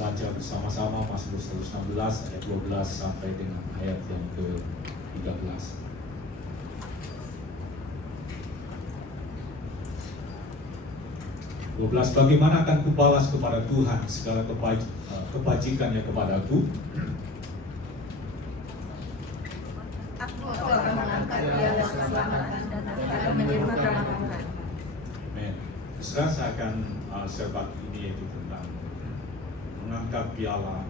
membaca bersama-sama Mazmur 116 ayat 12 sampai dengan ayat yang ke-13. Bagaimana akan kubalas kepada Tuhan segala kebajikannya kepadaku? Aku akan mengangkat dia dengan keselamatan dan akan menyembahkan Tuhan. Amin. Sekarang saya akan share ini yaitu tentang mengangkat piala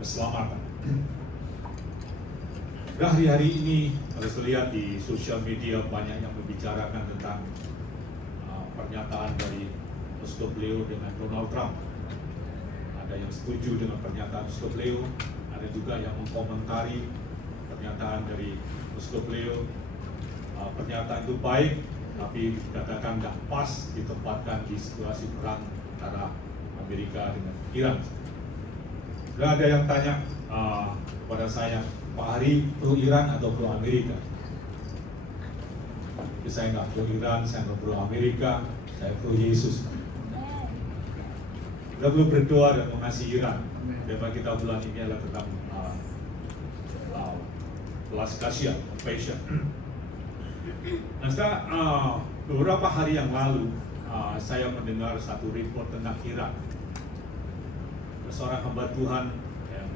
keselamatan. Nah, hari-hari ini kalau saya lihat di sosial media banyak yang membicarakan tentang pernyataan dari Ustaz Leo dengan Donald Trump. Ada yang setuju dengan pernyataan Ustaz Leo, ada juga yang mengkomentari pernyataan dari Ustaz Leo. Pernyataan itu baik, tapi dikatakan tidak pas ditempatkan di situasi perang antara Amerika dengan Iran. Sudah ada yang tanya kepada saya, Pak Hari, pro Iran atau pro Amerika? Jadi saya nggak pro Iran, saya nggak pro Amerika, saya pro Yesus. Kita perlu berdoa dan mengasihi Iran. Tema kita bulan ini adalah tentang belas kasihan, compassion. Nah, setelah beberapa hari yang lalu, saya mendengar satu report tentang Iran. Seorang hamba Tuhan yang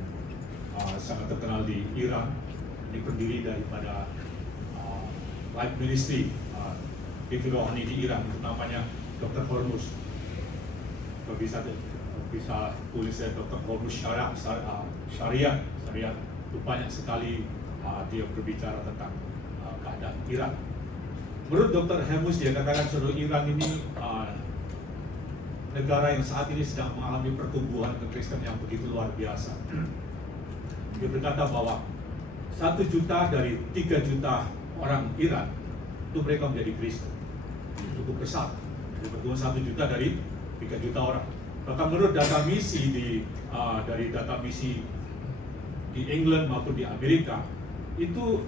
sangat terkenal di Iran, ini berdiri daripada Life Ministry, TV Rohani di Iran, namanya Dr. Hormuz. Bisa tulis saya Dr. Hormuz Syariah. Itu banyak sekali dia berbicara tentang keadaan Iran. Menurut Dr. Hormuz, dia katakan seluruh Iran ini negara yang saat ini sedang mengalami pertumbuhan kekristenan yang begitu luar biasa. Dia berkata bahwa 1 juta dari 3 juta orang Iran itu mereka menjadi Kristen. Cukup besar. Jadi pertumbuhan 1 juta dari 3 juta orang. Bahkan menurut data misi dari data misi di England maupun di Amerika, itu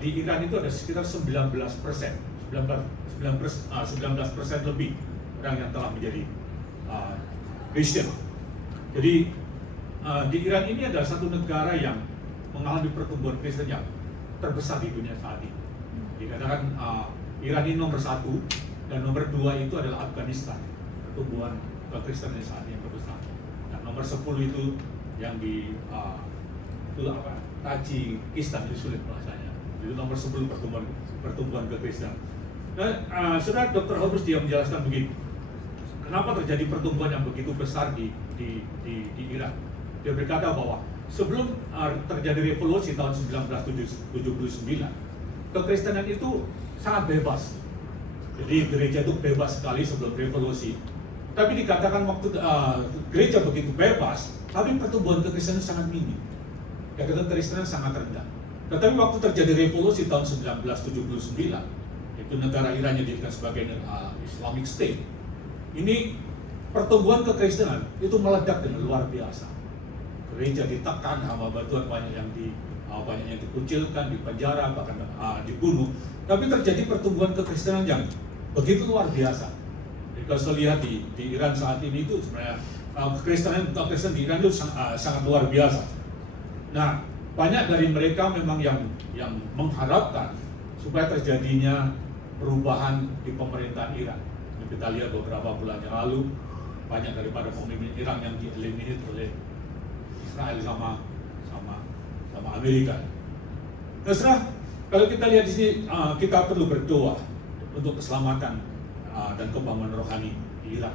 di Iran itu ada sekitar 19% lebih orang yang telah menjadi Kristen. Jadi di Iran ini adalah satu negara yang mengalami pertumbuhan Kristen yang terbesar di dunia saat ini. Dikatakan Iran ini nomor 1 dan nomor 2 itu adalah Afghanistan. Pertumbuhan kekristenan saat ini yang terbesar. Dan nomor 10 itu yang di Tajikistan, itu sulit bahasanya. Itu nomor 10 pertumbuhan kekristenan. Dan saudara Dr. Hormuz dia menjelaskan begini, kenapa terjadi pertumbuhan yang begitu besar di Iran. Dia berkata bahwa sebelum terjadi revolusi tahun 1979, kekristenan itu sangat bebas. Jadi gereja itu bebas sekali sebelum revolusi. Tapi dikatakan waktu gereja begitu bebas, tapi pertumbuhan kekristenan sangat minim. Kekristenan sangat rendah. Tetapi waktu terjadi revolusi tahun 1979, itu negara Iran yang dijadikan sebagai Islamic State. Ini pertumbuhan kekristenan itu meledak dengan luar biasa. Gereja ditekan, hamba Tuhan banyak yang dikucilkan, dipenjara, bahkan dibunuh. Tapi terjadi pertumbuhan kekristenan yang begitu luar biasa. Jadi kalau saya lihat di Iran saat ini itu sebenarnya kekristenan di Iran itu sangat luar biasa. Nah, banyak dari mereka memang yang mengharapkan supaya terjadinya perubahan di pemerintahan Iran. Kita lihat beberapa bulan yang lalu, banyak daripada pemimpin Iran yang dieliminir oleh Israel sama Amerika. Terserah, kalau kita lihat di sini, kita perlu berdoa untuk keselamatan dan kembangunan rohani di Iran.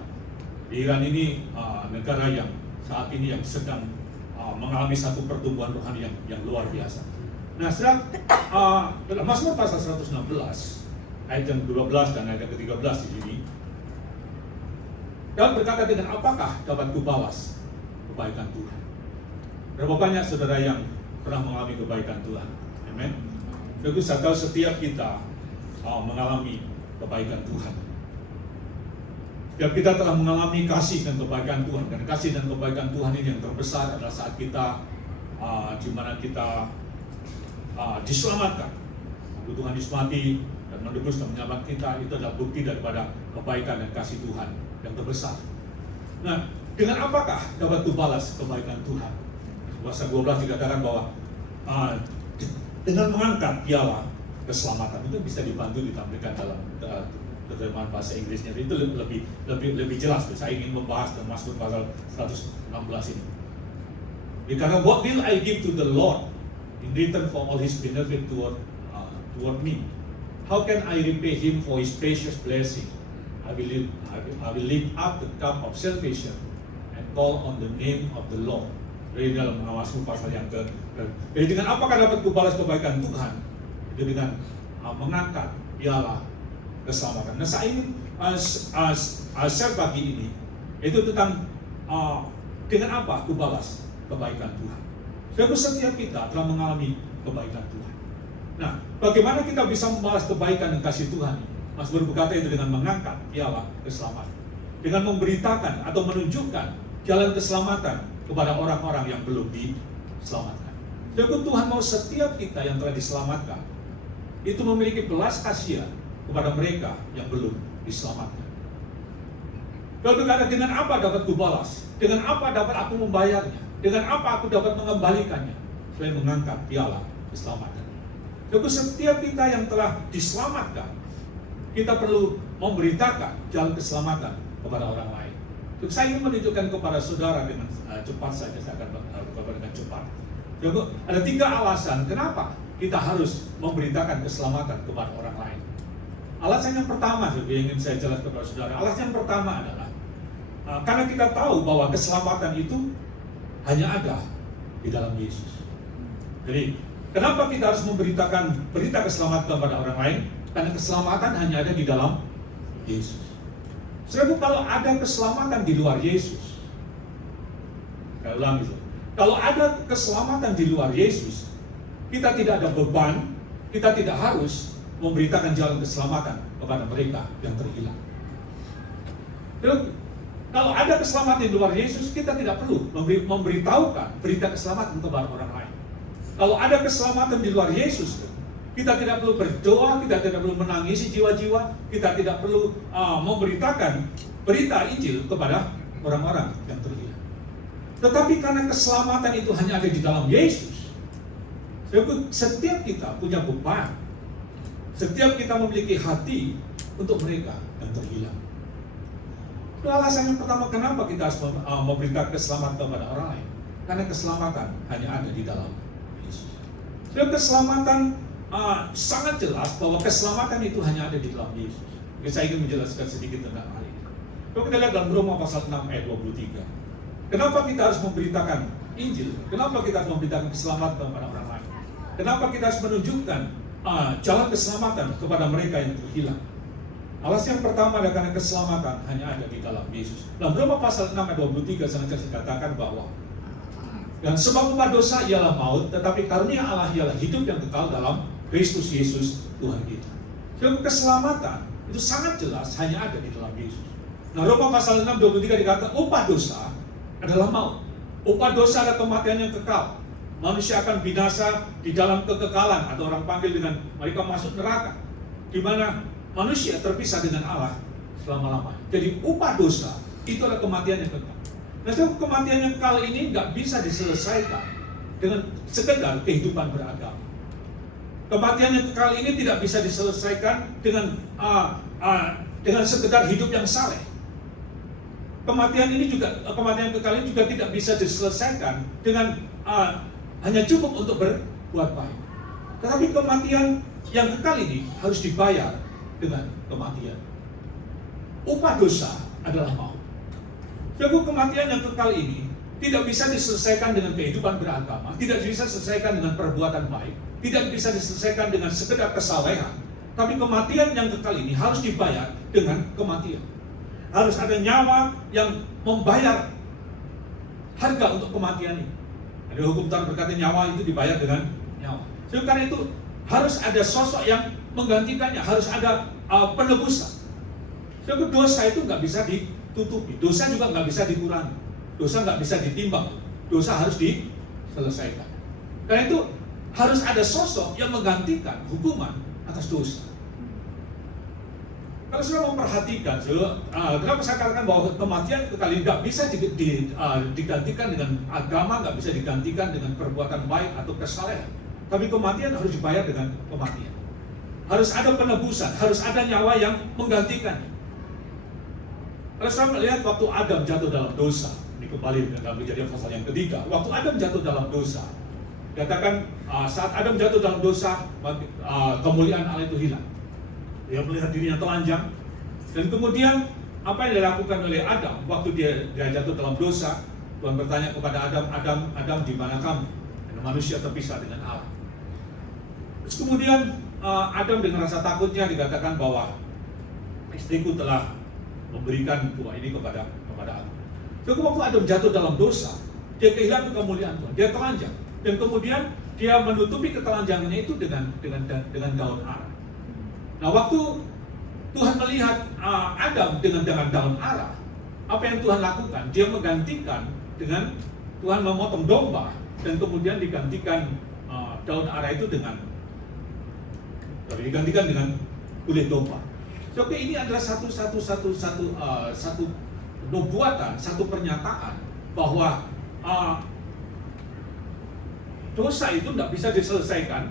Di Iran ini negara yang saat ini yang sedang mengalami satu pertumbuhan rohani yang luar biasa. Nah, sekarang dalam Mazmur pasal 116 ayat yang 12 dan ayat yang ke-13 di sini, dan berkata, dengan apakah dapat kubalas kebaikan Tuhan? Berapa banyak saudara yang pernah mengalami kebaikan Tuhan? Amin. Jadi saya tahu setiap kita mengalami kebaikan Tuhan. Setiap kita telah mengalami kasih dan kebaikan Tuhan, dan kasih dan kebaikan Tuhan ini yang terbesar adalah saat kita di mana kita diselamatkan. Tuhan dismati dan menebus dan menyelamatkan kita, itu adalah bukti daripada kebaikan dan kasih Tuhan yang terbesar. Nah, dengan apakah dapat kubalas kebaikan Tuhan? Pasal 12 dikatakan bahwa dengan mengangkat piala keselamatan itu bisa dibantu ditampilkan dalam terjemahan bahasa Inggrisnya, itu lebih jelas. Saya ingin membahas dan masuk pasal 116 ini. Karena what will I give to the Lord in return for all His benefit toward me? How can I repay Him for His precious blessing? I will lift up the cup of salvation and call on the name of the Lord. Jadi dalam Awasmu pasal yang jadi dengan apakah dapat kubalas kebaikan Tuhan? Itu dengan mengangkat piala keselamatan. Nah, saya ingin share pagi ini itu tentang dengan apa kubalas kebaikan Tuhan. Sebab setiap kita telah mengalami kebaikan Tuhan. Nah, bagaimana kita bisa membalas kebaikan dan kasih Tuhan? Mazmur berkata itu dengan mengangkat piala keselamatan, dengan memberitakan atau menunjukkan jalan keselamatan kepada orang-orang yang belum diselamatkan. Sebab Tuhan mau setiap kita yang telah diselamatkan itu memiliki belas kasihan kepada mereka yang belum diselamatkan. Lalu berkata, dengan apa dapat kubalas? Dengan apa dapat aku membayarnya? Dengan apa aku dapat mengembalikannya? Selain mengangkat piala keselamatan. Lalu setiap kita yang telah diselamatkan, kita perlu memberitakan jalan keselamatan kepada orang lain. Saya ingin menunjukkan kepada saudara dengan cepat saja, saya akan berkata dengan cepat. Jadi, ada 3 alasan kenapa kita harus memberitakan keselamatan kepada orang lain. Alasan yang pertama yang ingin saya jelaskan kepada saudara, alasan yang pertama adalah karena kita tahu bahwa keselamatan itu hanya ada di dalam Yesus. Jadi, kenapa kita harus memberitakan berita keselamatan kepada orang lain? Karena keselamatan hanya ada di dalam Yesus. Sebab kalau ada keselamatan di luar Yesus, saya ulangi, kalau ada keselamatan di luar Yesus, kita tidak ada beban, kita tidak harus memberitakan jalan keselamatan kepada mereka yang terhilang. Kalau ada keselamatan di luar Yesus, kita tidak perlu memberitahukan berita keselamatan kepada orang lain. Kalau ada keselamatan di luar Yesus, kita tidak perlu berdoa, kita tidak perlu menangisi jiwa-jiwa, kita tidak perlu memberitakan berita Injil kepada orang-orang yang terhilang. Tetapi karena keselamatan itu hanya ada di dalam Yesus, setiap kita punya beban, setiap kita memiliki hati untuk mereka yang terhilang. Itu alasan yang pertama kenapa kita harus memberitakan keselamatan kepada orang lain. Karena keselamatan hanya ada di dalam Yesus. Jadi keselamatan sangat jelas bahwa keselamatan itu hanya ada di dalam Yesus. Oke, saya ingin menjelaskan sedikit tentang hal ini. Kalau kita lihat dalam Roma pasal 6 ayat 23. Kenapa kita harus memberitakan Injil? Kenapa kita harus memberitakan keselamatan kepada orang lain? Kenapa kita harus menunjukkan jalan keselamatan kepada mereka yang terhilang? Alasan yang pertama adalah karena keselamatan hanya ada di dalam Yesus. Dalam Roma pasal 6 ayat 23 sangat jelas dikatakan bahwa dan sebab upah dosa ialah maut, tetapi karunia Allah ialah hidup yang kekal dalam Kristus Yesus Tuhan kita. Jadi keselamatan itu sangat jelas hanya ada di dalam Yesus. Nah, Roma pasal 6 23 dikatakan upah dosa adalah maut. Upah dosa adalah kematian yang kekal. Manusia akan binasa di dalam kekekalan, atau orang panggil dengan mereka masuk neraka, di mana manusia terpisah dengan Allah selama-lamanya. Jadi upah dosa itu adalah kematian yang kekal. Nah, kematian yang kekal ini nggak bisa diselesaikan dengan sekedar kehidupan beragama. Kematian yang kekal ini tidak bisa diselesaikan dengan sekedar hidup yang saleh. Kematian kekal ini juga tidak bisa diselesaikan dengan hanya cukup untuk berbuat baik. Tetapi kematian yang kekal ini harus dibayar dengan kematian. Upah dosa adalah maut. Jadi kematian yang kekal ini tidak bisa diselesaikan dengan kehidupan beragama, tidak bisa diselesaikan dengan perbuatan baik, tidak bisa diselesaikan dengan sekedar kesalehan. Tapi kematian yang kekal ini harus dibayar dengan kematian. Harus ada nyawa yang membayar harga untuk kematian ini. Ada hukum Taurat berkata nyawa itu dibayar dengan nyawa. Jadi karena itu harus ada sosok yang menggantikannya, harus ada penebusan. Jadi dosa itu nggak bisa ditutupi, dosa juga nggak bisa dikurangi, dosa nggak bisa ditimbang, dosa harus diselesaikan. Karena itu harus ada sosok yang menggantikan hukuman atas dosa. Kalau sudah memperhatikan, kenapa saya katakan bahwa kematian kekali nggak bisa digantikan dengan agama, nggak bisa digantikan dengan perbuatan baik atau kesalehan. Tapi kematian harus dibayar dengan kematian. Harus ada penebusan, harus ada nyawa yang menggantikannya. Kalau saya melihat waktu Adam jatuh dalam dosa, ini kembali dalam Kejadian pasal yang ketiga. Waktu Adam jatuh dalam dosa, katakan saat Adam jatuh dalam dosa, kemuliaan Allah itu hilang. Dia melihat dirinya telanjang, dan kemudian apa yang dilakukan oleh Adam waktu dia jatuh dalam dosa? Tuhan bertanya kepada Adam, di mana kamu? Dan manusia terpisah dengan Allah. Terus kemudian Adam dengan rasa takutnya dikatakan bahwa istriku telah memberikan buah ini kepada aku. Jadi waktu Adam jatuh dalam dosa, dia kehilangan kemuliaan Tuhan, dia telanjang, dan kemudian dia menutupi ketelanjangannya itu dengan daun ara. Nah, waktu Tuhan melihat Adam dengan daun ara, apa yang Tuhan lakukan? Dia menggantikan dengan Tuhan memotong domba, dan kemudian digantikan daun ara itu digantikan dengan kulit domba. Oke, ini adalah satu nubuatan, satu pernyataan bahwa dosa itu tidak bisa diselesaikan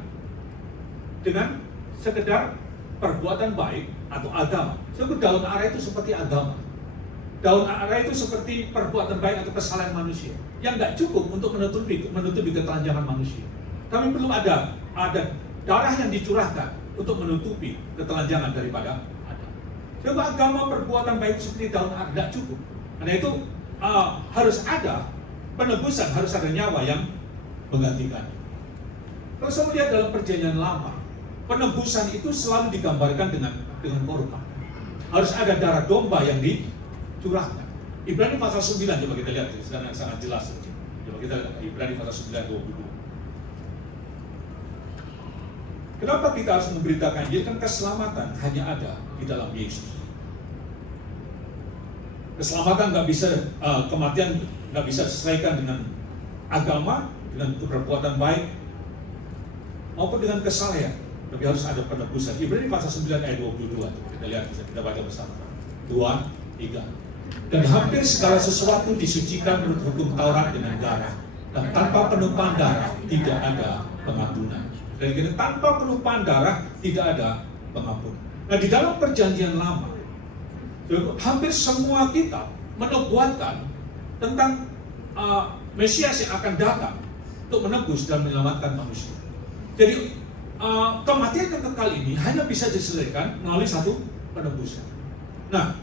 dengan sekedar perbuatan baik atau agama. Sebab daun ara itu seperti agama. Daun ara itu seperti perbuatan baik atau kesalahan manusia yang nggak cukup untuk menutupi ketelanjangan manusia. Tapi perlu ada darah yang dicurahkan untuk menutupi ketelanjangan daripada Adam. Sebab agama perbuatan baik seperti daun ara nggak cukup. Karena itu harus ada penebusan, harus ada nyawa yang menggantikannya. Kalau saya melihat dalam Perjanjian Lama, penebusan itu selalu digambarkan dengan korban. Harus ada darah domba yang dicurahkan. Ibrani pasal 9, coba kita lihat, sangat jelas. Coba kita lihat Ibrani pasal 9, 22. Kenapa kita harus memberitakan Injil? Kan keselamatan hanya ada di dalam Yesus. Keselamatan nggak bisa, kematian nggak bisa diselesaikan dengan agama, dengan perbuatan baik, maupun dengan kesalehan. Tapi harus ada penebusan. Ibrani pasal 9 ayat 22. Kita lihat, kita baca bersama. 2, 3. Dan hampir segala sesuatu disucikan menurut hukum Taurat dengan darah. Dan tanpa penumpahan darah tidak ada pengampunan. Dan kita tanpa penumpahan darah tidak ada pengampunan. Nah, di dalam Perjanjian Lama, hampir semua kitab menubuatkan tentang Mesias yang akan datang untuk menebus dan menyelamatkan manusia. Jadi kematian yang kekal ini hanya bisa diselesaikan melalui satu penebusan. Nah,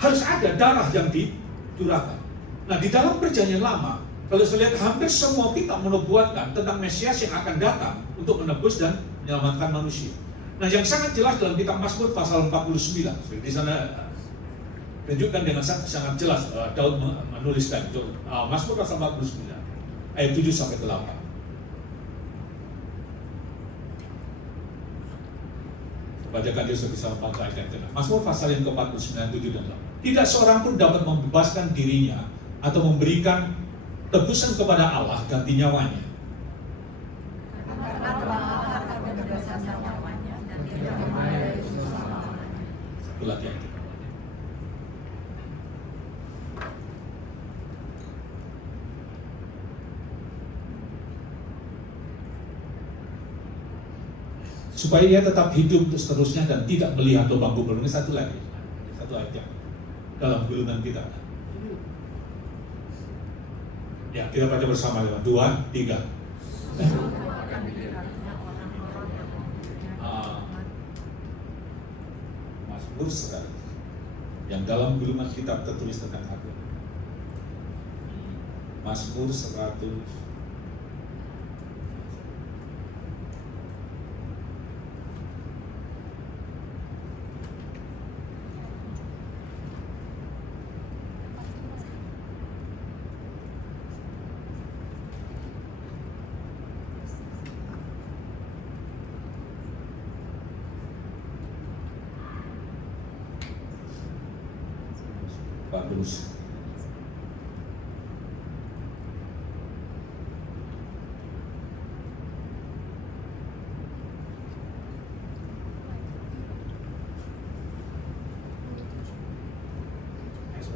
harus ada darah yang dicurahkan. Nah, di dalam Perjanjian Lama, kalau saya lihat hampir semua kitab menubuatkan tentang Mesias yang akan datang untuk menebus dan menyelamatkan manusia. Nah, yang sangat jelas dalam kitab Mazmur pasal 49, di sana tunjukkan dengan sangat jelas Daud menuliskan itu. Mazmur pasal 49 ayat 7 sampai 8. Bacakan Yesus bersama bangsa ayat yang Mazmur pasal yang ke-49, 7 dan 8. Tidak seorang pun dapat membebaskan dirinya atau memberikan tebusan kepada Allah ganti nyawanya. Satu lagi yang kita baca. Supaya ia tetap hidup seterusnya dan tidak melihat lubang kubur. Ini satu lagi, satu ayat yang dalam gulungan kita. Ya, kita baca bersama. 2, 3. Mazmur 100 yang dalam gulungan kitab tertulis tentang aku. Mazmur 100. Bagus.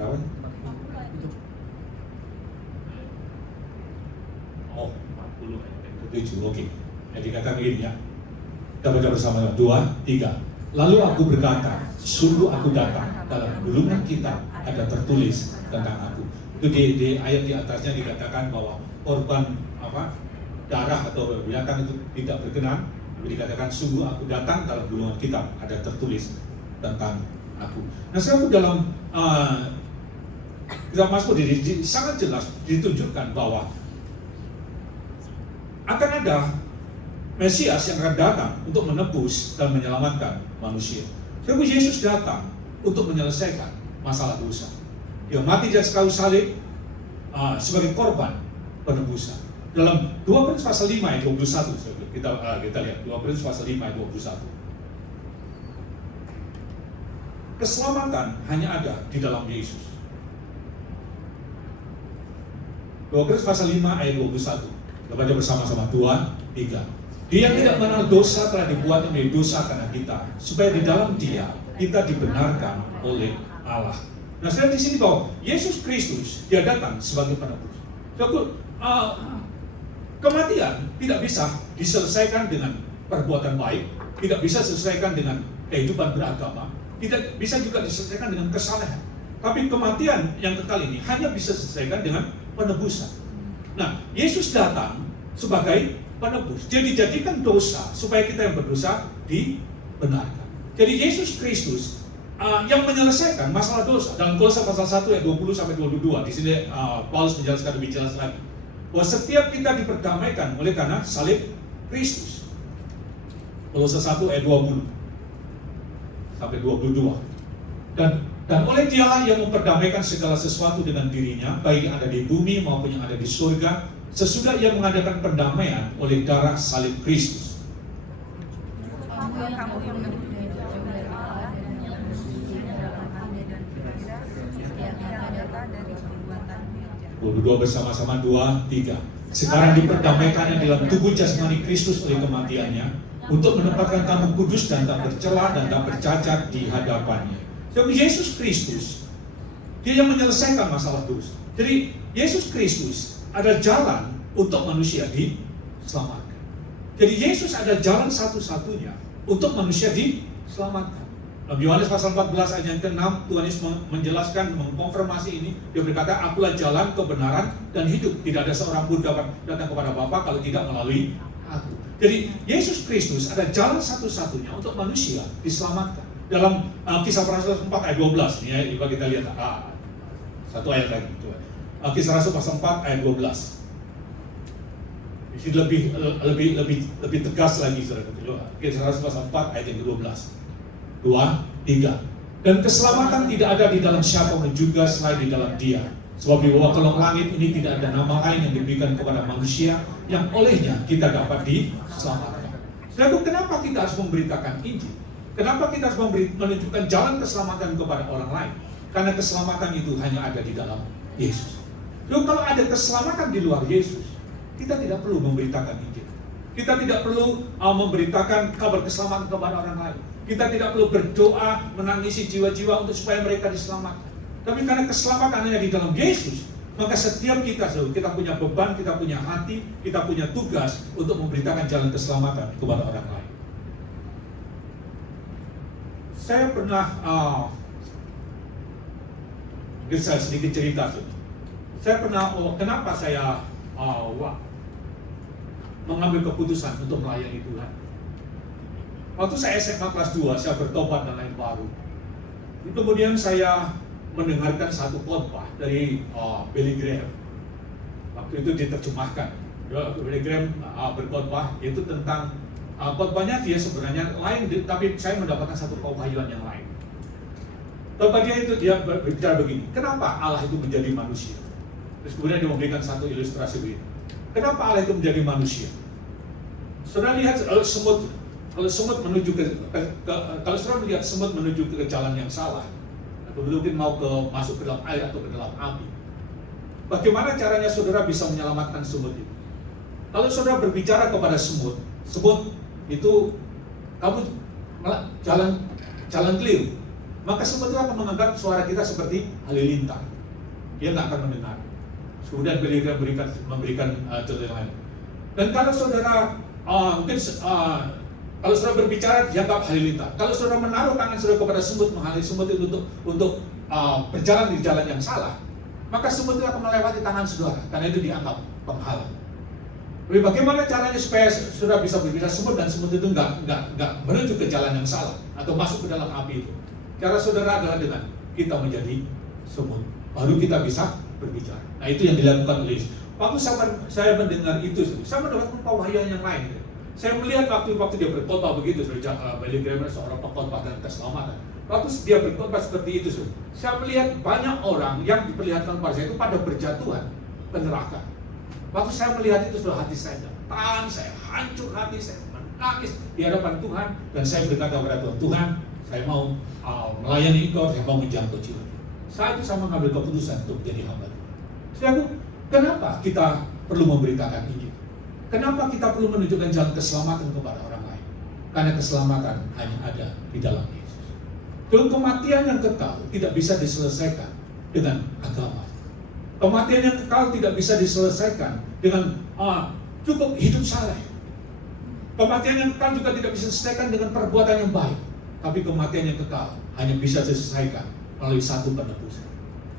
Berapa? Oh, 40 ayat 7. Oke. Jadi kata begini ya. Kita baca bersama-sama. 2, 3. Lalu aku berkata, sungguh aku datang, dalam gulungan kitab ada tertulis tentang aku. Itu di ayat di atasnya dikatakan bahwa korban darah atau binatang itu tidak berkenan. Dikatakan sungguh aku datang, dalam gulungan kitab ada tertulis tentang aku. Nah, sekarang dalam kitab Mazmur sangat jelas ditunjukkan bahwa akan ada Mesias yang akan datang untuk menebus dan menyelamatkan manusia. Jadi Yesus datang untuk menyelesaikan masalah dosa. Dia mati di atas kayu salib sebagai korban penebusan. Dalam 2 Korintus pasal 5 ayat 21 kita lihat 2 Korintus pasal 5 ayat 21. Keselamatan hanya ada di dalam Yesus. 2 Korintus pasal 5 ayat 21. Kita baca bersama-sama 2, 3. Dia yang tidak mengenal dosa telah dibuat menjadi dosa karena kita, supaya di dalam Dia kita dibenarkan oleh Allah. Nah, saya di sini bahwa Yesus Kristus dia datang sebagai penebus. Kematian tidak bisa diselesaikan dengan perbuatan baik, tidak bisa diselesaikan dengan kehidupan beragama, tidak bisa juga diselesaikan dengan kesalahan. Tapi kematian yang kekal ini hanya bisa diselesaikan dengan penebusan. Nah, Yesus datang sebagai penebus. Dia dijadikan dosa supaya kita yang berdosa dibenarkan. Jadi Yesus Kristus yang menyelesaikan masalah dosa. Dalam Kolose pasal 1 ayat 20 sampai 22 di sini Paulus menjelaskan lebih jelas lagi bahwa setiap kita diperdamaikan oleh karena salib Kristus. Kolose 1 ayat 20 sampai 22. Dan oleh Dialah yang memperdamaikan segala sesuatu dengan dirinya, baik yang ada di bumi maupun yang ada di surga, sesudah ia mengadakan pendamaian oleh darah salib Kristus. Kamu yang mempunyai jauh dari Allah dan yang bersembunyi dalam hati dan pikiran, yang ada dari perbuatan yang jahat. 22 bersama-sama 2, 3. Sekarang diperdamaikannya dalam tubuh jasmani Kristus oleh kematiannya, untuk menempatkan kamu kudus dan tak bercela dan tak bercacat di hadapannya. Jadi Yesus Kristus, dia yang menyelesaikan masalah dosa. Jadi Yesus Kristus ada jalan untuk manusia diselamatkan. Jadi Yesus ada jalan satu-satunya untuk manusia diselamatkan. Dalam Yohanes pasal 14 ayat yang ke-6, Tuhan Yesus menjelaskan, mengkonfirmasi ini. Dia berkata, akulah jalan, kebenaran, dan hidup. Tidak ada seorang pun dapat datang kepada Bapa kalau tidak melalui aku. Jadi Yesus Kristus ada jalan satu-satunya untuk manusia diselamatkan. Dalam Kisah para Rasul 4 ayat 12, ini ya, coba kita lihat satu ayat lagi. Kisah Rasul pasal 4 ayat 12. Di sini lebih tegas lagi, saudara. Kisah Rasul pasal 4 ayat yang ke-12. 2, 3. Dan keselamatan tidak ada di dalam siapa pun juga selain di dalam Dia. Sebab di bawah kolong langit ini tidak ada nama lain yang diberikan kepada manusia yang olehnya kita dapat diselamatkan. Saudara, kenapa kita harus memberitakan Injil? Kenapa kita harus menunjukkan jalan keselamatan kepada orang lain? Karena keselamatan itu hanya ada di dalam Yesus. Lalu kalau ada keselamatan di luar Yesus, kita tidak perlu memberitakan Injil. Kita tidak perlu memberitakan kabar keselamatan kepada orang lain. Kita tidak perlu berdoa, menangisi jiwa-jiwa untuk supaya mereka diselamatkan. Tapi karena keselamatan hanya di dalam Yesus, maka setiap kita punya beban, kita punya hati, kita punya tugas untuk memberitakan jalan keselamatan kepada orang lain. Saya pernah, saya sedikit cerita. Saya pernah, kenapa saya mengambil keputusan untuk melayani Tuhan. Waktu saya SMA kelas 2, saya bertobat dan lain baru. Kemudian saya mendengarkan satu khotbah dari Billy Graham. Waktu itu diterjemahkan. Billy Graham berkhotbah itu tentang khotbahnya dia sebenarnya lain, tapi saya mendapatkan satu kewahyuan yang lain. Khotbah dia itu dia berbicara begini, kenapa Allah itu menjadi manusia? Terus kemudian dia memberikan satu ilustrasi begini. Kenapa Allah itu menjadi manusia? Saudara lihat kalau semut menuju kalau saudara melihat semut menuju ke jalan yang salah, atau mungkin mau masuk ke dalam air atau ke dalam api, bagaimana caranya saudara bisa menyelamatkan semut itu? Kalau saudara berbicara kepada semut itu kamu jalan keliru, maka semut itu akan menganggap suara kita seperti halilintar. Dia nggak akan mendengar. Kemudian beliau memberikan contoh yang lain. Dan kalau saudara kalau saudara berbicara dianggap halilintar. Kalau saudara menaruh tangan saudara kepada semut, menghalangi semut itu untuk berjalan di jalan yang salah, maka semut itu akan melewati tangan saudara, karena itu dianggap penghalang. Jadi bagaimana caranya supaya saudara bisa berbicara semut dan semut itu nggak menuju ke jalan yang salah atau masuk ke dalam api itu? Cara saudara adalah dengan kita menjadi semut, baru kita bisa berbicara. Nah, itu yang dilakukan oleh Yesus. Waktu saya mendengar itu, saya mendapatkan pewahyuan yang lain. Saya melihat waktu dia berkhotbah begitu, Billy Graham seorang pengkhotbah dan keselamatan. Waktu dia berkhotbah seperti itu, saya melihat banyak orang yang diperlihatkan pada saya itu pada berjatuhan ke neraka. Waktu saya melihat itu, hati saya getar, saya hancur hati, saya menangis di hadapan Tuhan, dan saya berkata kepada Tuhan, Tuhan, saya mau melayani Engkau, saya mau menjangkau jiwa. Saat itu saya mengambil keputusan untuk menjadi hamba Tuhan. Saudaraku, kenapa kita perlu memberitakan ini? Kenapa kita perlu menunjukkan jalan keselamatan kepada orang lain? Karena keselamatan hanya ada di dalam Yesus. Dan kematian yang kekal tidak bisa diselesaikan dengan agama. Kematian yang kekal tidak bisa diselesaikan dengan cukup hidup saleh. Kematian yang kekal juga tidak bisa diselesaikan dengan perbuatan yang baik. Tapi kematian yang kekal hanya bisa diselesaikan melalui satu penebusan.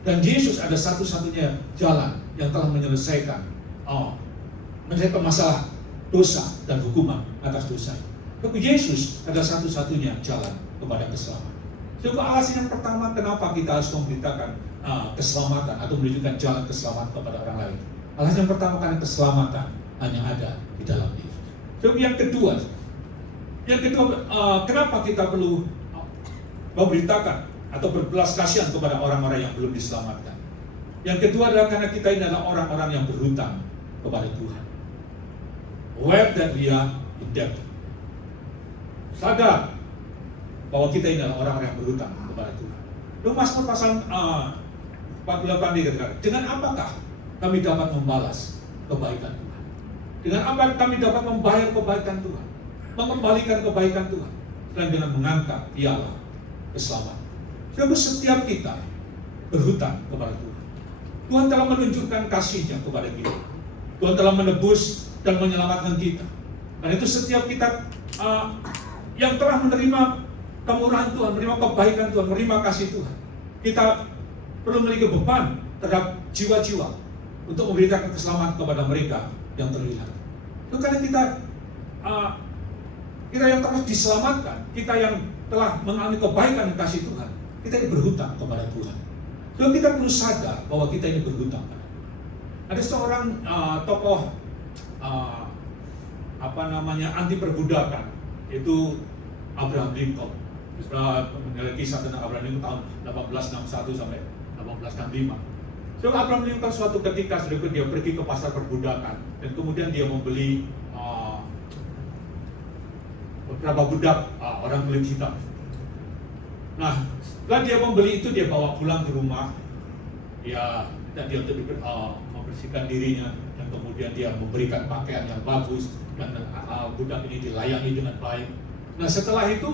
Dan Yesus ada satu-satunya jalan yang telah menyelesaikan masalah dosa dan hukuman atas dosa. Tapi Yesus ada satu-satunya jalan kepada keselamatan. Jadi alasan yang pertama kenapa kita harus memberitakan keselamatan atau menunjukkan jalan keselamatan kepada orang lain. Alasan yang pertama karena keselamatan hanya ada di dalam Yesus. Jadi yang kedua, kenapa kita perlu memberitakan atau berbelas kasihan kepada orang-orang yang belum diselamatkan. Yang kedua adalah karena kita ini adalah orang-orang yang berhutang kepada Tuhan. Aware that we are in debt. Sadar bahwa kita ini adalah orang-orang yang berhutang kepada Tuhan. Lalu Mazmur pasal 48 dikatakan, dengan apakah kami dapat membalas kebaikan Tuhan? Dengan apa kami dapat membayar kebaikan Tuhan? Mengembalikan kebaikan Tuhan? Selain dengan mengangkat piala keselamatan. Sebab setiap kita berhutang kepada Tuhan. Tuhan telah menunjukkan kasih-Nya kepada kita. Tuhan telah menebus dan menyelamatkan kita. Dan itu setiap kita yang telah menerima kemurahan Tuhan, menerima kebaikan Tuhan, menerima kasih Tuhan, kita perlu memiliki beban terhadap jiwa-jiwa untuk memberikan keselamatan kepada mereka yang terhilang. Itu karena kita yang telah diselamatkan, kita yang telah mengalami kebaikan dan kasih Tuhan, kita ini berhutang kepada Tuhan. Jadi kita perlu sadar bahwa kita ini berhutang. Ada seorang tokoh anti perbudakan, itu Abraham Lincoln. Setelah mengenai kisah tentang Abraham Lincoln tahun 1861 sampai 1865. So Abraham Lincoln suatu ketika dia pergi ke pasar perbudakan dan kemudian dia membeli beberapa budak orang kulit hitam. Nah, setelah dia membeli itu, dia bawa pulang ke rumah. Dia untuk membersihkan dirinya dan kemudian dia memberikan pakaian yang bagus dan budak ini dilayani dengan baik. Nah, setelah itu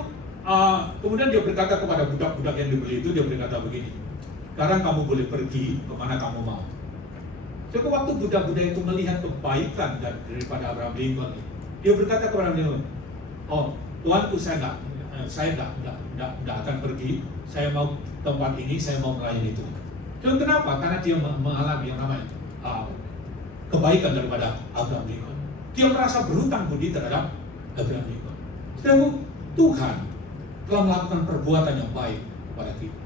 kemudian dia berkata kepada budak-budak yang dibeli itu, dia berkata begini, sekarang kamu boleh pergi kemana kamu mau. Jadi waktu budak-budak itu melihat kebaikan daripada Abraham Lincoln, dia berkata kepada Lincoln, oh tuanku, saya nggak akan pergi, saya mau tempat ini, saya mau melayani itu. Dan kenapa? Karena dia mengalami yang namanya kebaikan daripada Abraham Lincoln. Dia merasa berhutang budi terhadap Abraham Lincoln. Sedangkan Tuhan telah melakukan perbuatan yang baik kepada kita.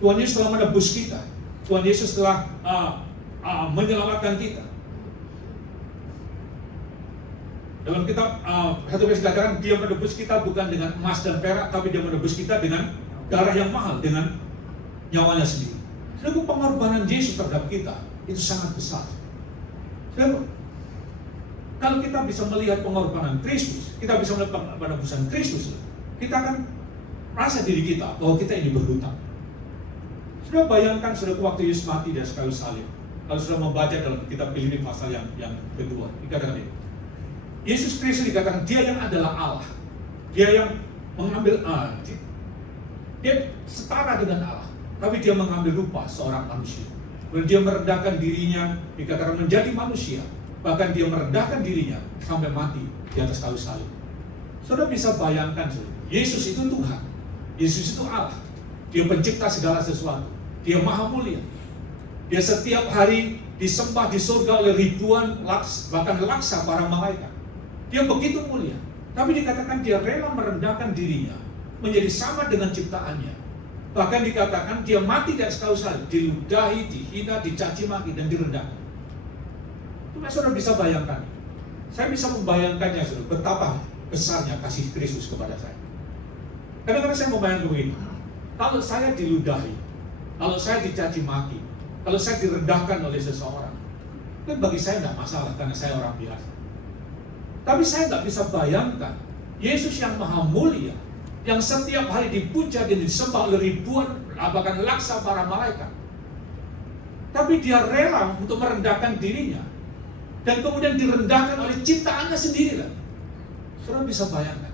Tuhan Yesus telah menebus kita. Tuhan Yesus telah menyelamatkan kita. Dalam kitab 1 Petrus dikatakan dia menebus kita bukan dengan emas dan perak, tapi dia menebus kita dengan darah yang mahal, dengan nyawanya sendiri. Sedangkan pengorbanan Yesus terhadap kita itu sangat besar. Sedangkan kalau kita bisa melihat pengorbanan Kristus, kita bisa melihat penebusan Kristus, kita akan rasa diri kita bahwa kita ini berhutang. Sudah bayangkan sudah waktu Yesus mati di kayu salib. Kalau sudah membaca dalam kitab Filipi pasal yang kedua, dikatakan ini. Yesus Kristus dikatakan dia yang adalah Allah. Dia yang mengambil Dia setara dengan Allah, tapi dia mengambil rupa seorang manusia. Dan dia merendahkan dirinya, dikatakan menjadi manusia. Bahkan dia merendahkan dirinya sampai mati di atas kayu salib. Saudara bisa bayangkan, Yesus itu Tuhan, Yesus itu Allah. Dia pencipta segala sesuatu. Dia maha mulia. Dia setiap hari disembah di surga oleh ribuan, bahkan laksa para malaikat. Dia begitu mulia. Tapi dikatakan dia rela merendahkan dirinya menjadi sama dengan ciptaannya. Bahkan dikatakan dia mati di atas kayu salib, diludahi, dihina, dicaci maki, dan direndahkan. Itu saudara bisa bayangkan. Saya bisa membayangkannya, saudara, betapa besarnya kasih Kristus kepada saya. Kadang-kadang saya membayangkan begini, kalau saya diludahi, kalau saya dicaci maki, kalau saya direndahkan oleh seseorang, kan bagi saya tidak masalah karena saya orang biasa. Tapi saya nggak bisa bayangkan Yesus yang maha mulia, yang setiap hari dipuja dan disembah oleh ribuan, bahkan laksa para malaikat. Tapi dia rela untuk merendahkan dirinya, dan kemudian direndahkan oleh ciptaannya sendiri. Saudara bisa bayangkan.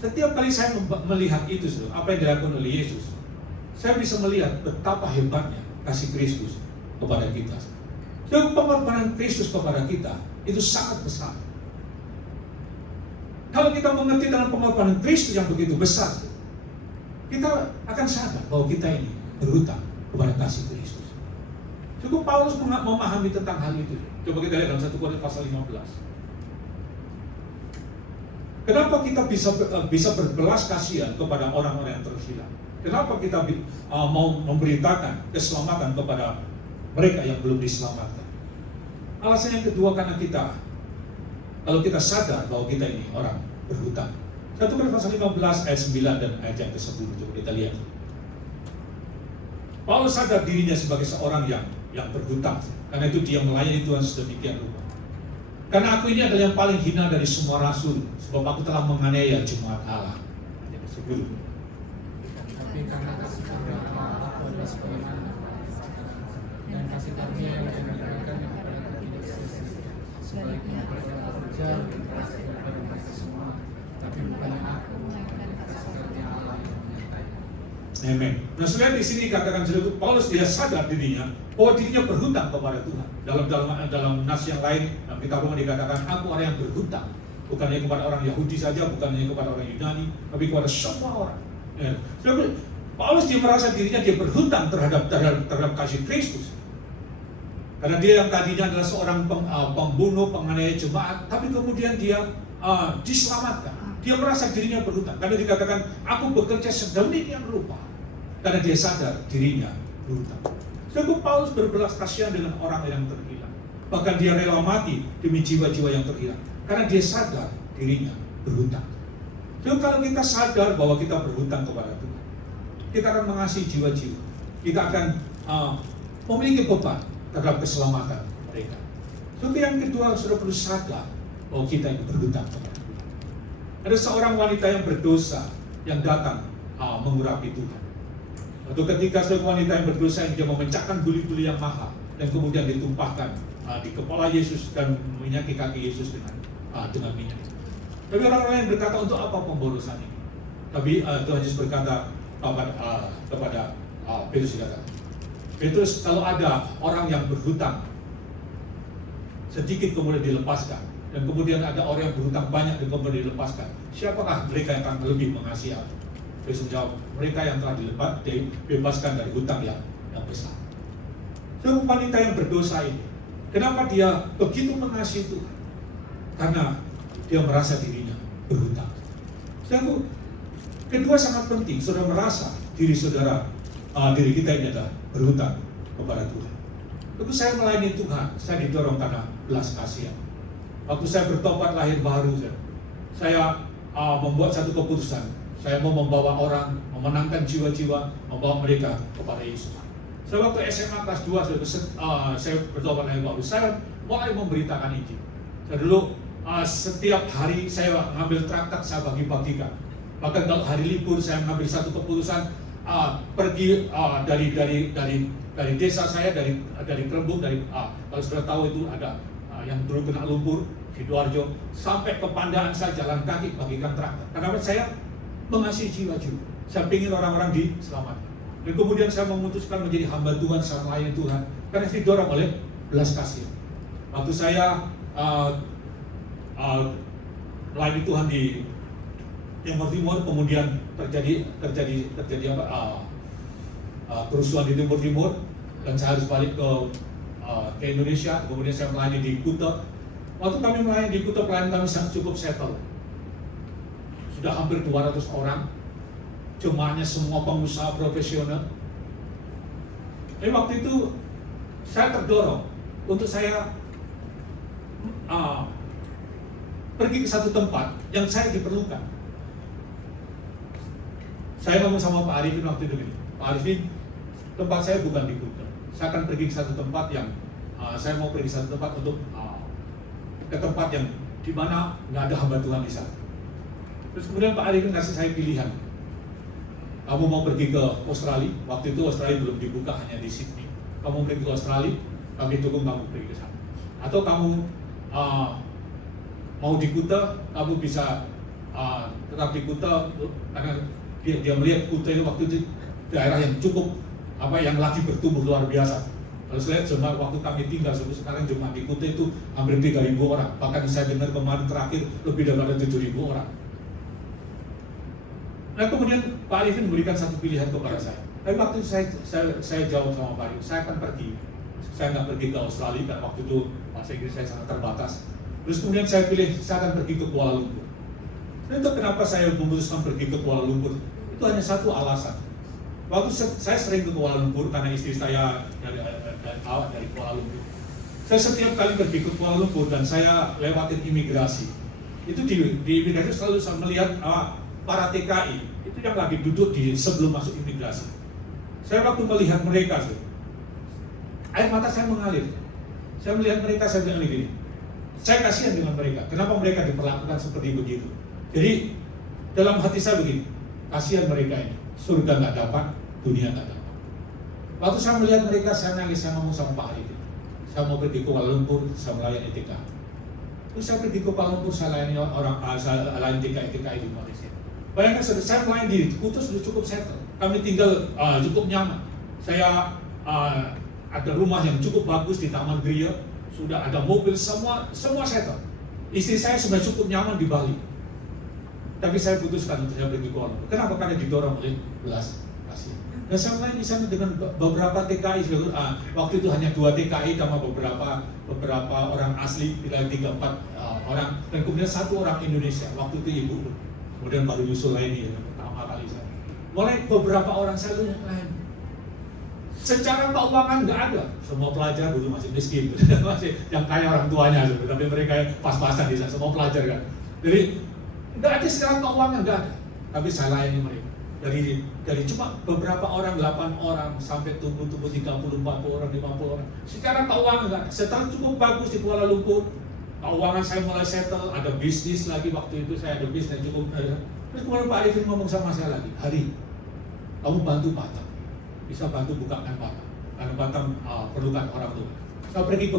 Setiap kali saya melihat itu, saudara, apa yang dilakukan oleh Yesus, saya bisa melihat betapa hebatnya kasih Kristus kepada kita. Dan pengorbanan Kristus kepada kita itu sangat besar. Kalau kita mengerti tentang pengorbanan Kristus yang begitu besar, kita akan sadar bahwa kita ini berhutang kepada kasih Kristus. Cukup Paulus memahami tentang hal itu. Coba kita lihat dalam 1 Korintus pasal 15. Kenapa kita bisa berbelas kasihan kepada orang-orang yang terhilang? Kenapa kita mau memberitakan keselamatan kepada mereka yang belum diselamatkan? Alasan yang kedua, karena kalau kita sadar bahwa kita ini orang berhutang. 1 Korintus pasal 15 ayat 9 dan ayat yang ke-10. Coba kita lihat. Paulus sadar dirinya sebagai seorang yang berhutang. Karena itu dia melayani Tuhan sedemikian rupa. Karena aku ini adalah yang paling hina dari semua rasul, sebab aku telah menganiaya jemaat Allah. Ayat ke-10. Tapi karena kasih karunia Allah adalah sebagaimana dan kasih karunia yang diberikan kepada kita sebaliknya mereka bekerja lebih keras daripada mereka semua, tapi bukannya aku melainkan kasih karunia Allah yang menyertai. Amen. Nah, saudara, di sini katakan Paulus dia sadar dirinya bahwa dirinya berhutang kepada Tuhan. Dalam nas yang lain, kita Roma dikatakan aku orang yang berhutang, bukan hanya kepada orang Yahudi saja, bukan hanya kepada orang Yunani, tapi kepada semua orang. Ya. Paulus dia merasa dirinya dia berhutang terhadap kasih Kristus. Karena dia yang tadinya adalah seorang pembunuh, penganiaya jemaat, tapi kemudian dia diselamatkan. Dia merasa dirinya berhutang. Karena dikatakan aku bekerja sedemikian rupa. Karena dia sadar dirinya berhutang. Sebab Paulus berbelas kasihan dengan orang yang terhilang. Bahkan dia rela mati demi jiwa-jiwa yang terhilang. Karena dia sadar dirinya berhutang. Jadi kalau kita sadar bahwa kita berhutang kepada Tuhan, kita akan mengasihi jiwa-jiwa. Kita akan memiliki beban terhadap keselamatan mereka. Tapi yang kedua, sudah perlu sadar bahwa kita ini berhutang kepada Tuhan. Ada seorang wanita yang berdosa yang datang mengurapi Tuhan. Atau ketika seorang wanita yang berdosa yang dia memecahkan buli-buli yang mahal dan kemudian ditumpahkan di kepala Yesus dan minyaki kaki Yesus dengan minyak. Tapi orang-orang yang berkata, untuk apa pemborosan ini? Tapi Tuhan Yesus berkata kepada Petrus, Petrus, kalau ada orang yang berhutang sedikit kemudian dilepaskan, dan kemudian ada orang yang berhutang banyak dan kemudian dilepaskan, siapakah mereka yang akan lebih mengasihi aku? Petrus menjawab, mereka yang telah dibebaskan dari hutang yang besar. So, wanita yang berdosa ini, kenapa dia begitu mengasihi Tuhan? Karena dia merasa dirinya berhutang. Saudara, kedua sangat penting. Saudara merasa diri kita ini adalah berhutang kepada Tuhan. Waktu saya melayani Tuhan, saya didorong karena belas kasihan. Waktu saya bertobat lahir baru, saya membuat satu keputusan. Saya mau membawa orang, memenangkan jiwa-jiwa, membawa mereka kepada Yesus. Saya waktu SMA kelas 2, saya bertobat lahir baru. Saya mulai memberitakan Injil. Saya dulu setiap hari saya mengambil traktat, saya bagi-bagikan. Bahkan kalau hari libur saya mengambil satu keputusan, pergi dari desa saya, dari Kerembung, kalau sudah tahu itu ada yang dulu kena lumpur, Sidoarjo, sampai ke Pandaan saya jalan kaki bagikan traktat. Karena saya mengasihi jiwa-jiwa. Saya ingin orang-orang diselamatkan. Dan kemudian saya memutuskan menjadi hamba Tuhan, saya melayani Tuhan. Karena saya didorong oleh belas kasihan. Waktu saya melayani Tuhan di Timur, kemudian terjadi kerusuhan di Timur, dan saya harus balik ke Indonesia. Kemudian saya melayani di Kuta. Waktu kami melayani di Kuta, pelayanan kami cukup settle. Sudah hampir 200 orang, jemaahnya semua pengusaha profesional. Tapi waktu itu saya terdorong untuk saya pergi ke satu tempat yang saya diperlukan. Saya ngomong sama Pak Arifin waktu itu gini, Pak Arifin, tempat saya bukan di Kuta. Saya akan pergi ke satu tempat yang saya mau pergi ke satu tempat untuk ke tempat yang di mana nggak ada hamba Tuhan di sana. Terus kemudian Pak Arifin kasih saya pilihan. Kamu mau pergi ke Australia? Waktu itu Australia belum dibuka, hanya di Sydney. Kamu pergi ke Australia, kami dukung kamu pergi ke sana. Atau kamu mau di Kuta, kamu bisa tetap di Kuta karena dia melihat Kuta itu waktu itu daerah yang cukup yang lagi bertumbuh luar biasa. Kalau saya lihat jemaat waktu kami tinggal sampai sekarang jemaat di Kuta itu hampir 3.000 orang. Bahkan saya dengar kemarin terakhir lebih dari 7.000 orang. Nah kemudian Pak Arifin memberikan satu pilihan kepada saya. Tapi waktu itu saya jawab sama Pak Arifin, saya akan pergi. Saya nggak pergi ke Australia karena waktu itu bahasa Inggris saya sangat terbatas. Terus kemudian saya pilih, saya akan pergi ke Kuala Lumpur. Dan itu kenapa saya memutuskan pergi ke Kuala Lumpur? Itu hanya satu alasan. Waktu saya sering ke Kuala Lumpur karena istri saya dari Kuala Lumpur. Saya setiap kali pergi ke Kuala Lumpur dan saya lewatin imigrasi. Itu di imigrasi selalu saya melihat para TKI itu yang lagi duduk di sebelum masuk imigrasi. Saya waktu melihat mereka, air mata saya mengalir. Saya melihat mereka, saya bilang begini, saya kasihan dengan mereka. Kenapa mereka diperlakukan seperti begitu? Jadi dalam hati saya begini, kasihan mereka ini. Surga nggak dapat, dunia nggak dapat. Waktu saya melihat mereka, saya nangis, saya ngomong sama Pak Arifin. Saya mau pergi ke Kuala Lumpur, saya melayani TKI. Terus saya pergi ke Kuala Lumpur, saya layani saya layani TKI di Malaysia. Bayangkan saya melayani di Kuta sudah cukup settle. Kami tinggal cukup nyaman. Saya ada rumah yang cukup bagus di Taman Gria, sudah ada mobil, semua settle. Istri saya sudah cukup nyaman di Bali. Tapi saya putuskan untuk saya pergi ke Kuala Lumpur. Kenapa? Karena didorong oleh belas kasihan. Dan saya mulai di sana dengan beberapa TKI. Waktu itu hanya 2 TKI sama beberapa orang asli, tidak 3-4 orang. Dan kemudian 1 orang Indonesia. Waktu itu ibu. Kemudian baru nyusul lainnya pertama kali saya. Mulai beberapa orang saya lihat lain. Secara keuangan nggak ada. Semua pelajar dulu masih miskin, masih yang kaya orang tuanya, tapi mereka pas-pasan di sana. Semua pelajar kan. Jadi nggak ada secara keuangan, nggak ada. Tapi saya layani mereka. Dari cuma beberapa orang, 8 orang sampai tumbuh 30, 40 orang, 50 orang. Secara keuangan nggak ada. Setelah cukup bagus di Kuala Lumpur, keuangan saya mulai settle, ada bisnis lagi waktu itu saya ada bisnis cukup. Terus kemudian Pak Arifin ngomong sama saya lagi, Hari, kamu bantu Batam, bisa bantu bukakan Batam, karena Batam perlukan orang tua. Saya pergi ke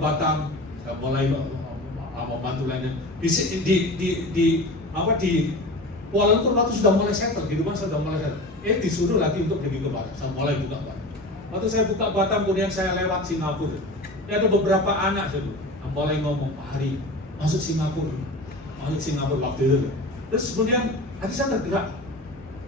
Batam, saya mulai membantu lainnya. Di Kuala Lumpur waktu sudah mulai settle, di rumah sudah mulai settle. Disuruh lagi untuk pergi ke Batam, saya mulai buka Batam. Waktu saya buka Batam, kemudian saya lewat Singapura. Ada beberapa anak yang mulai ngomong, Pak Hari, masuk Singapura waktu itu. Terus kemudian hati saya tergerak.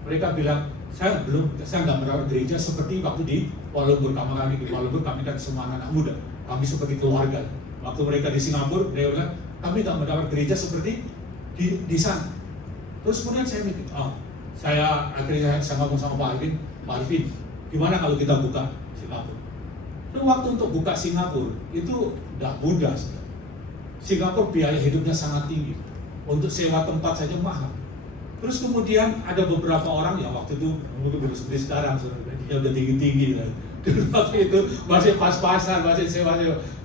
Mereka bilang, saya nggak merawat gereja seperti waktu di Kuala Lumpur. Di Kuala Lumpur kami kan semua anak muda, kami seperti keluarga. Waktu mereka di Singapura, mereka bilang, kami nggak merawat gereja seperti di sana. Terus kemudian saya mikir, akhirnya saya ngomong sama Pak Arifin, gimana kalau kita buka Singapura? Waktu untuk buka Singapura itu tidak mudah. Singapura biaya hidupnya sangat tinggi. Untuk sewa tempat saja mahal. Terus kemudian ada beberapa orang yang waktu itu mungkin belum seperti sekarang, dia udah tinggi-tinggi. Dulu waktu itu masih pas-pasan, masih sewa.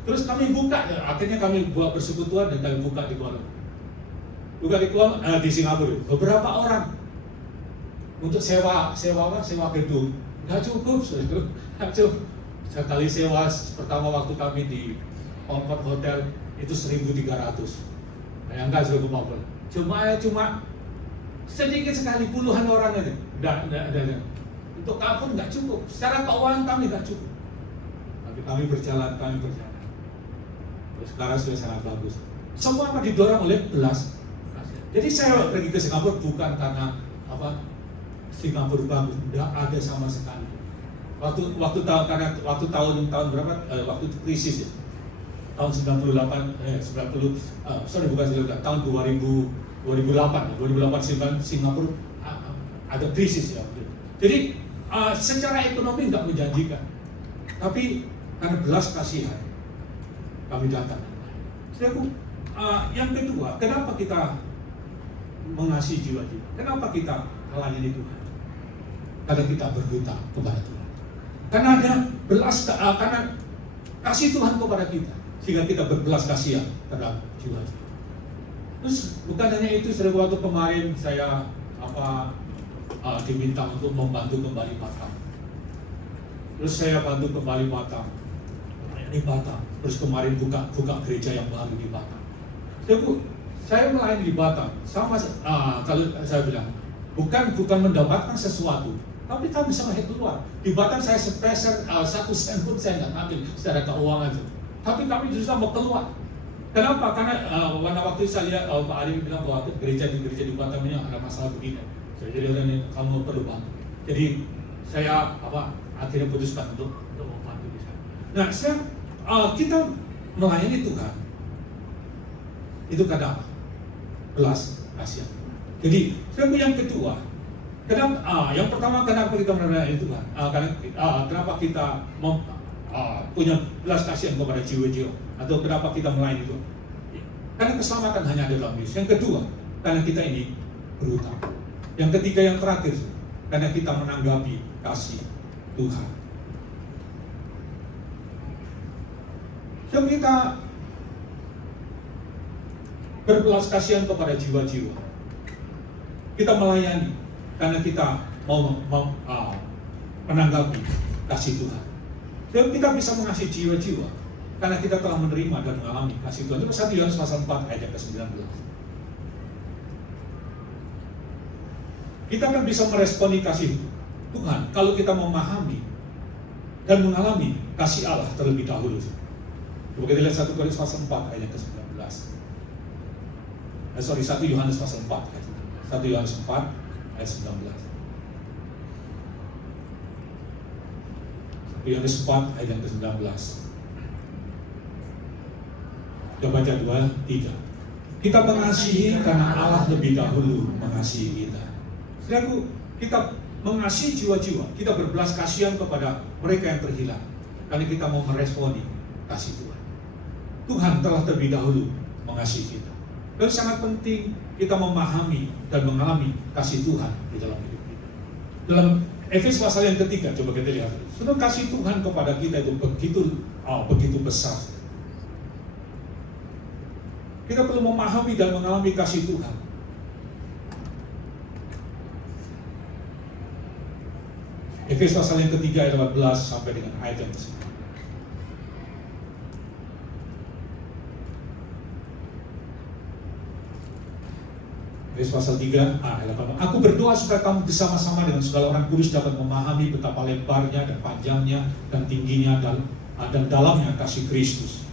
Terus kami buka, akhirnya kami buat persekutuan dan kami buka di Kuala Lumpur. Di Singapura. Beberapa orang untuk sewa gedung nggak cukup. Sekali sewa pertama waktu kami di Concord Hotel itu 1.300. Bayangkan 1.050. Cuma sedikit sekali, puluhan orang aja. Dan untuk kafir nggak cukup, secara keuangan kami nggak cukup. Tapi kami berjalan. Terus sekarang sudah sangat bagus. Semua apa didorong oleh belas kasihan. Jadi saya pergi ke Singapura bukan karena Singapura bagus, tidak ada sama sekali. Waktu tahun berapa? Waktu krisis ya. Tahun 98, tahun 2008 Singapura ada krisis ya. Jadi secara ekonomi nggak menjanjikan, tapi karena belas kasihan kami datang. Saudaraku, yang kedua, kenapa kita mengasihi jiwa-jiwa? Kenapa kita melayani Tuhan? Karena kita berhutang kepada Tuhan. Karena ada karena kasih Tuhan kepada kita, sehingga kita berbelas kasihan terhadap jiwa-jiwa. Terus bukan hanya itu, waktu kemarin saya diminta untuk membantu kembali Batam. Terus saya bantu kembali Batam, di Batam. Terus kemarin buka gereja yang baru di Batam. Saya melayani di Batam, sama kalau saya bilang bukan mendapatkan sesuatu, tapi kami sama keluar. Di Batam saya sepeser 1 sen pun saya nggak ambil secara keuangan. Tapi kami justru mau keluar. Kenapa? Karena waktu saya lihat Pak Ali bilang bahwa gereja di Batam ini ada masalah begini. Saya jadi orang yang kamu perlu bantu. Jadi saya akhirnya putuskan untuk membantu di sana. Nah, kita melayani Tuhan itu karena apa? Belas kasihan. Jadi yang kedua, yang pertama kenapa kita melayani Tuhan? Kenapa kita punya belas kasihan kepada jiwa-jiwa, atau kenapa kita melayani Tuhan? Karena keselamatan hanya ada dalam Yesus. Yang kedua, karena kita ini berhutang. Yang ketiga, yang terakhir, karena kita menanggapi kasih Tuhan. Kita berbelas kasihan kepada jiwa-jiwa. Kita melayani karena kita mau menanggapi kasih Tuhan. Dan kita bisa mengasihi jiwa-jiwa karena kita telah menerima dan mengalami kasih Tuhan. Itu 1 Yohanes pasal 4 ayat ke-19. Kita akan bisa meresponi kasih Tuhan kalau kita memahami dan mengalami kasih Allah terlebih dahulu. Coba kita lihat 1 Korintus pasal 4 ayat ke-19. 1 Yohanes pasal 4 ayat 1 Yohanes 4 ayat 19. Yohanes 4 ayat ke-19. Kita baca 2, 3. Kita mengasihi karena Allah lebih dahulu mengasihi kita. Saudaraku, kita mengasihi jiwa-jiwa, kita berbelas kasihan kepada mereka yang terhilang, karena kita mau meresponi kasih Tuhan. Tuhan telah terlebih dahulu mengasihi kita. Dan sangat penting kita memahami dan mengalami kasih Tuhan di dalam hidup kita. Dalam Efesus pasal yang ketiga, coba kita lihat. Sudah kasih Tuhan kepada kita itu begitu besar. Kita perlu memahami dan mengalami kasih Tuhan. Efesus pasal yang ketiga ayat 14 sampai dengan ayat yang ke-9. Efesus pasal 3 ayat 18. Aku berdoa supaya kamu bersama-sama dengan segala orang kudus dapat memahami betapa lebarnya dan panjangnya dan tingginya dan dalamnya kasih Kristus.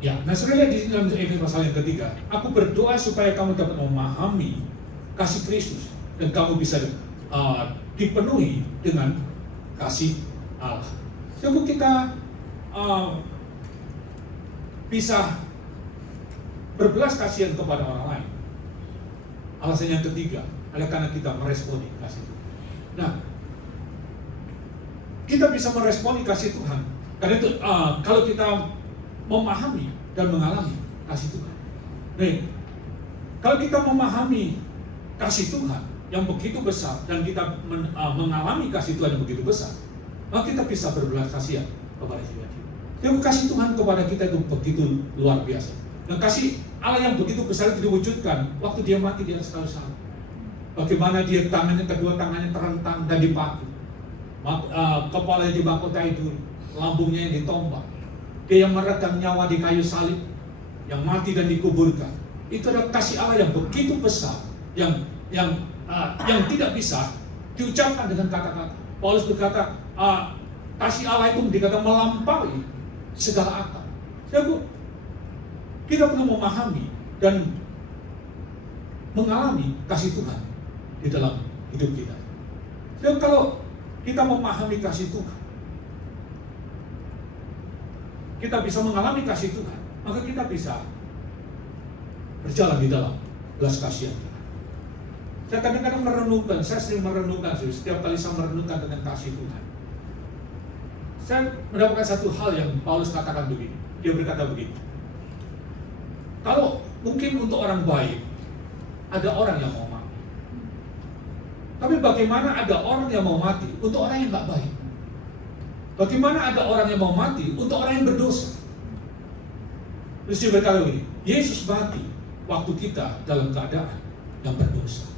Ya, nah sebenarnya di dalam Efesus pasal yang ketiga, aku berdoa supaya kamu dapat memahami kasih Kristus dan kamu bisa dipenuhi dengan kasih Allah. Sebab kita bisa berbelas kasihan kepada orang lain. Alasan yang ketiga adalah karena kita meresponi kasih Tuhan. Nah, kita bisa meresponi kasih Tuhan karena itu kalau kita memahami dan mengalami kasih Tuhan. Nih, kalau kita memahami kasih Tuhan yang begitu besar dan kita mengalami kasih Tuhan yang begitu besar, maka kita bisa berbelas kasihan kepada jiwa-jiwa. Yang kasih Tuhan kepada kita itu begitu luar biasa. Dan kasih Allah yang begitu besar itu diwujudkan waktu dia mati di atas kayu salib. Bagaimana dia kedua tangannya terentang dan dipaku. kepalanya di mahkota itu, lambungnya yang ditombak. Dia yang meregang nyawa di kayu salib, yang mati dan dikuburkan. Itu adalah kasih Allah yang begitu besar, yang tidak bisa diucapkan dengan kata-kata. Paulus berkata, kasih Allah itu dikata melampaui segala akal. Kita perlu memahami dan mengalami kasih Tuhan di dalam hidup kita. Dan kalau kita memahami kasih Tuhan, kita bisa mengalami kasih Tuhan, maka kita bisa berjalan di dalam belas kasihan Tuhan. Saya kadang-kadang merenungkan, saya sering merenungkan, setiap kali saya merenungkan tentang kasih Tuhan, saya mendapatkan satu hal yang Paulus katakan begini. Dia berkata begini, kalau mungkin untuk orang baik ada orang yang mau mati, tapi bagaimana ada orang yang mau mati untuk orang yang nggak baik? Bagaimana ada orang yang mau mati untuk orang yang berdosa? Terus dia berkata begini, Yesus mati waktu kita dalam keadaan yang berdosa.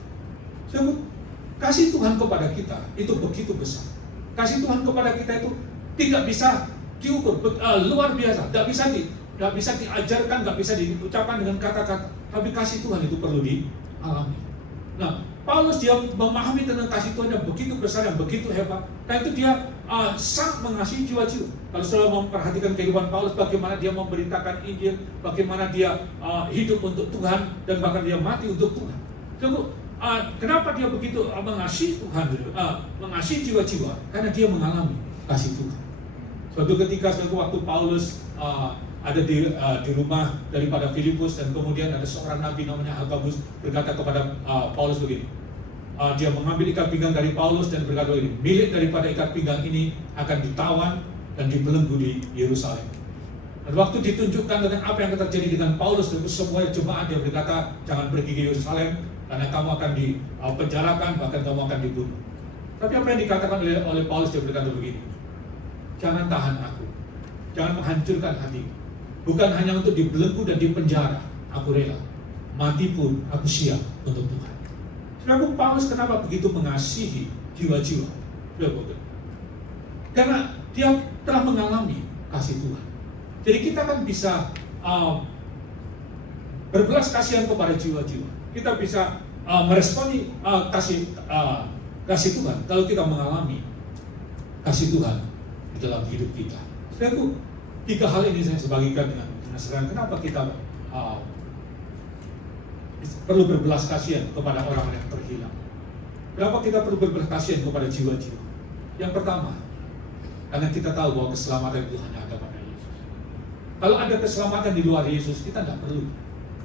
Kasih Tuhan kepada kita itu begitu besar. Kasih Tuhan kepada kita itu tidak bisa diukur, luar biasa, tidak bisa diajarkan, tidak bisa diucapkan dengan kata-kata. Tapi kasih Tuhan itu perlu dialami. Nah, Paulus dia memahami tentang kasih Tuhan yang begitu besar, yang begitu hebat. Karena itu dia sangat mengasihi jiwa-jiwa. Kalau saudara memperhatikan kehidupan Paulus, bagaimana dia memberitakan Injil, bagaimana dia hidup untuk Tuhan, dan bahkan dia mati untuk Tuhan. Kenapa dia begitu mengasihi Tuhan, mengasihi jiwa-jiwa? Karena dia mengalami kasih Tuhan. Suatu ketika, waktu Paulus ada di rumah daripada Filipus, dan kemudian ada seorang nabi namanya Agabus berkata kepada Paulus begini. Dia mengambil ikat pinggang dari Paulus dan berkata begini, milik daripada ikat pinggang ini akan ditawan dan dibelenggu di Yerusalem. Dan waktu ditunjukkan tentang apa yang akan terjadi dengan Paulus dan semua jemaat, dia berkata, jangan pergi ke Yerusalem karena kamu akan dipenjarakan, bahkan kamu akan dibunuh. Tapi apa yang dikatakan oleh Paulus, dia berkata begini, jangan tahan aku, jangan menghancurkan hatiku. Bukan hanya untuk dibelenggu dan dipenjara, aku rela mati pun aku siap untuk Tuhan. Saudara, Paulus kenapa begitu mengasihi jiwa-jiwa? Karena dia telah mengalami kasih Tuhan. Jadi kita kan bisa berbelas kasihan kepada jiwa-jiwa. Kita bisa meresponi kasih Tuhan kalau kita mengalami kasih Tuhan di dalam hidup kita. Saudara, tiga hal ini saya sebagikan dengan saudara. Kenapa kita perlu berbelas kasihan kepada orang yang terhilang? Kenapa kita perlu berbelas kasihan kepada jiwa-jiwa? Yang pertama, karena kita tahu bahwa keselamatan itu hanya ada pada Yesus. Kalau ada keselamatan di luar Yesus, kita tidak perlu.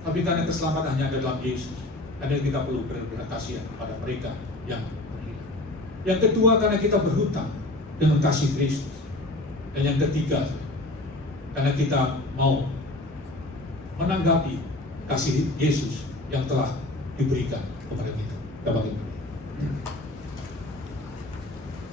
Tapi karena keselamatan hanya ada dalam Yesus, karena kita perlu berbelas kasihan kepada mereka yang terhilang. Yang kedua, karena kita berhutang dengan kasih Kristus. Dan yang ketiga, karena kita mau menanggapi kasih Yesus yang telah diberikan kepada kita. Kita bagaimana?